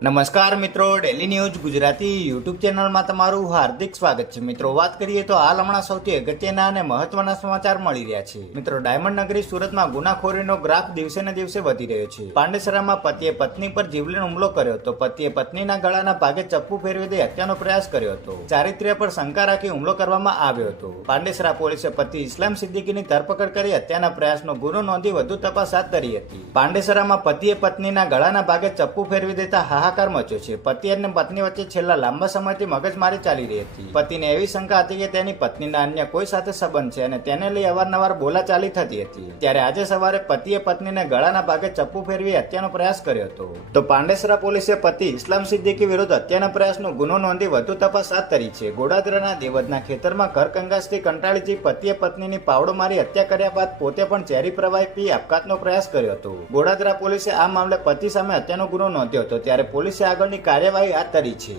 નમસ્કાર મિત્રો, daily news Gujarati YouTube ચેનલમાં તમારું હાર્દિક સ્વાગત છે. મિત્રો, વાત કરીએ તો હાલ હમણાં સૌથી અગત્યના અને મહત્વના સમાચાર મળી રહ્યા છે. મિત્રો, ડાયમંડ નગરી સુરતમાં ગુનાખોરીનો ગ્રાફ દિવસે ને દિવસે વધી રહ્યો છે. પાંડેસરામાં પતિએ પત્ની પર જીવલેણ હુમલો કર્યો હતો. પતિએ પત્નીના ગળાના ભાગે ચપ્પુ ફેરવી દઈ હત્યાનો પ્રયાસ કર્યો હતો. ચારિત્ર્ય પર શંકા રાખી હુમલો કરવામાં આવ્યો હતો. પાંડેસરા પોલીસે પતિ ઇસ્લામ સિદ્દીકીની ધરપકડ કરી હત્યાના પ્રયાસનો ગુનો નોંધી વધુ તપાસ હાથ ધરી હતી. પાંડેસરામાં પતિએ પત્નીના ગળાના ભાગે ચપ્પુ ફેરવી દેતા હાહાકાર મચ્યો છે. પતિ અને પત્ની વચ્ચે છેલ્લા લાંબા સમયથી મગજમારી ચાલી રહી હતી. પતિને એવી શંકા હતી કે તેની પત્નીના અન્ય કોઈ સાથે સંબંધ છે અને તેને લઈ અવારનવાર બોલાચાલી થતી હતી. ત્યારે આજે સવારે પતિએ પત્નીને ગળાના ભાગે ચપ્પુ ફેરવી હત્યાનો પ્રયાસ કર્યો હતો. તો પાંડેસરા પોલીસે પતિ ઇસ્લામ સિદ્દીકી વિરુદ્ધ હત્યાના પ્રયાસનો ગુનો નોંધી વધુ તપાસ હાથ ધરી છે. ગોડાદરાના દેવદના ખેતરમાં ઘર કંગાસથી કંટાળી જઈ પતિએ પત્નીની પાવડો મારી હત્યા કર્યા બાદ પોતે પણ ઝેરી પ્રવાહી પી આપઘાતનો પ્રયાસ કર્યો હતો. ગોડાદરા પોલીસે આ મામલે પતિ સામે હત્યાનો ગુનો નોંધ્યો હતો. ત્યારે પોલીસે આગળની કાર્યવાહી હાથ ધરી છે.